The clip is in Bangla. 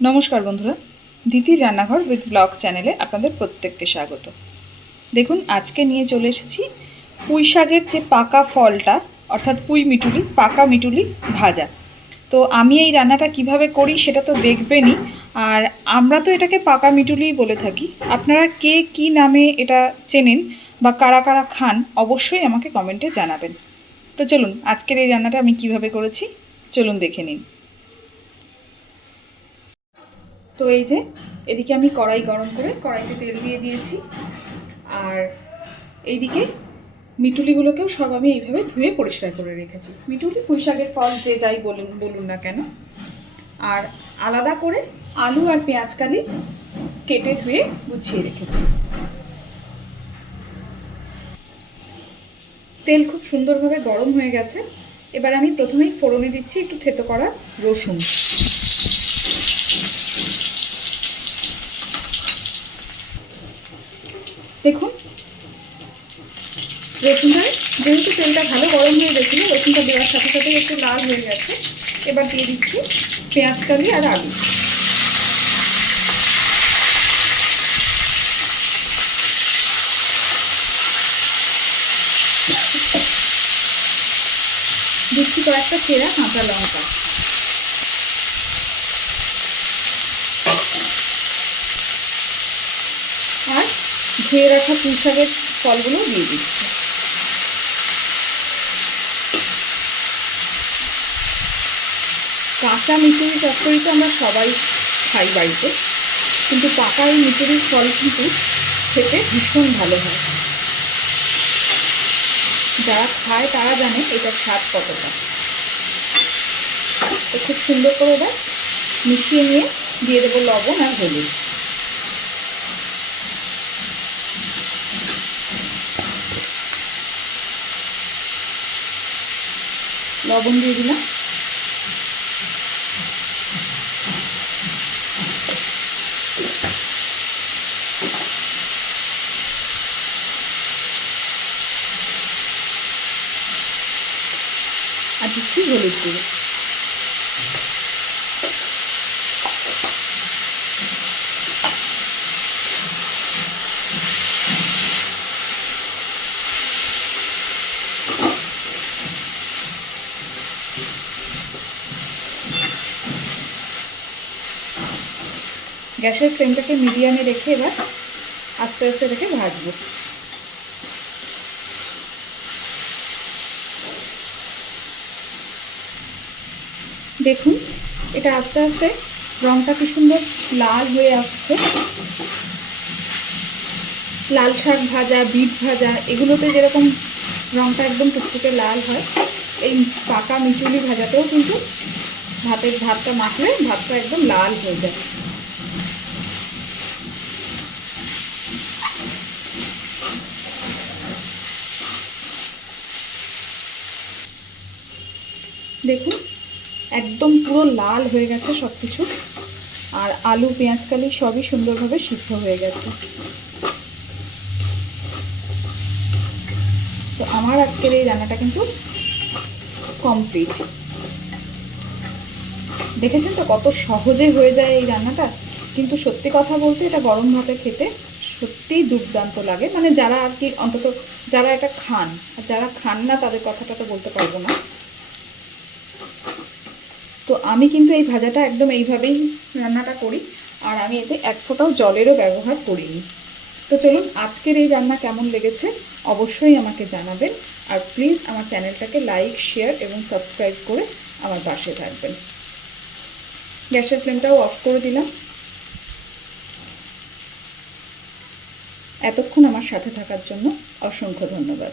নমস্কার বন্ধুরা, দিদির রান্নাঘর উইথ ব্লগ চ্যানেলে আপনাদের প্রত্যেককে স্বাগত। দেখুন, আজকে নিয়ে চলে এসেছি পুঁই শাকের যে পাকা ফলটা, অর্থাৎ পুঁই মিটুলি, পাকা মিটুলি ভাজা। তো আমি এই রান্নাটা কিভাবে করি সেটা তো দেখবেনই, আর আমরা তো এটাকে পাকা মিটুলিই বলে থাকি। আপনারা কে কী নামে এটা চেনেন বা কারা কারা খান অবশ্যই আমাকে কমেন্টে জানাবেন। তো চলুন, আজকের এই রান্নাটা আমি কিভাবে করেছি চলুন দেখে নিন। তো এই যে এদিকে আমি কড়াই গরম করে কড়াইতে তেল দিয়ে দিয়েছি, আর এইদিকে মিটুলিগুলোকেও সব আমি এইভাবে ধুয়ে পরিষ্কার করে রেখেছি। মিটুলি পুঁই শাকের ফল যে যাই বলুন না কেন। আর আলাদা করে আলু আর পেঁয়াজকালি কেটে ধুয়ে গুছিয়ে রেখেছি। তেল খুব সুন্দরভাবে গরম হয়ে গেছে। এবার আমি প্রথমেই ফোড়নে দিচ্ছি একটু থেতো করা রসুন। দেখুন, রসুনটা যেহেতু তেলটা ভালো গরম হয়ে গেছিলো, রসুনটা দেওয়ার সাথে সাথে একটু লাল হয়ে গেছে। এবার দিয়ে দিচ্ছি পেঁয়াজকালি আর আলু। দিচ্ছি কয়েকটা চেরা কাঁচা লঙ্কা। আর ধুয়ে রাখা পুঁই শাকের ফলগুলো দিয়ে দিচ্ছি। কাঁচা মিচুরি চচ্চড়ি তো আমরা সবাই খাই বাড়িতে, কিন্তু পাকা এই মিচুরির ফল কিন্তু খেতে ভীষণ ভালো হয়। যারা খায় তারা জানে এটার স্বাদ কতটা। তো খুব সুন্দর করে এবার মিশিয়ে নিয়ে দিয়ে দেবো লবণ আর হলুদ। লবণ দিয়ে দিলাম। আর দিচ্ছি হলুদ গুঁড়ো। গ্যাসের ফ্লেমটাকে মিডিয়ামে রেখে এবার আস্তে আস্তে রেখে ভাজবো। দেখুন, এটা আস্তে আস্তে রঙটা কি সুন্দর লাল হয়ে আসছে। লাল শাক ভাজা, বিট ভাজা, এগুলোতে যেরকম রঙটা একদম টুকটুকে লাল হয়, এই পাকা মিচুলি ভাজাতেও কিন্তু ভাতটা মাখলে ভাতটা একদম লাল হয়ে যায়। দেখুন, একদম পুরো লাল হয়ে গেছে সব কিছু, আর আলু পেঁয়াজকালি সবই সুন্দরভাবে সিদ্ধ হয়ে গেছে। তো আমার আজকের এই রান্নাটা কিন্তু কমপ্লিট। দেখেছেন তো কত সহজে হয়ে যায় এই রান্নাটা। কিন্তু সত্যি কথা বলতে এটা গরম ভাতে খেতে সত্যিই দুর্দান্ত লাগে। মানে যারা আর কি অন্তত যারা এটা খান, আর যারা খান না তাদের কথাটা তো বলতে পারবো না। তো আমি কিন্তু এই ভাজাটা একদম এইভাবেই রান্নাটা করি, আর আমি এতে এক ফোঁটাও জলেরও ব্যবহার করিনি। তো চলুন, আজকের এই রান্না কেমন লেগেছে অবশ্যই আমাকে জানাবেন। আর প্লিজ আমার চ্যানেলটাকে লাইক, শেয়ার এবং সাবস্ক্রাইব করে আমার পাশে থাকবেন। গ্যাসের ফ্লেমটাও অফ করে দিলাম। এতক্ষণ আমার সাথে থাকার জন্য অসংখ্য ধন্যবাদ।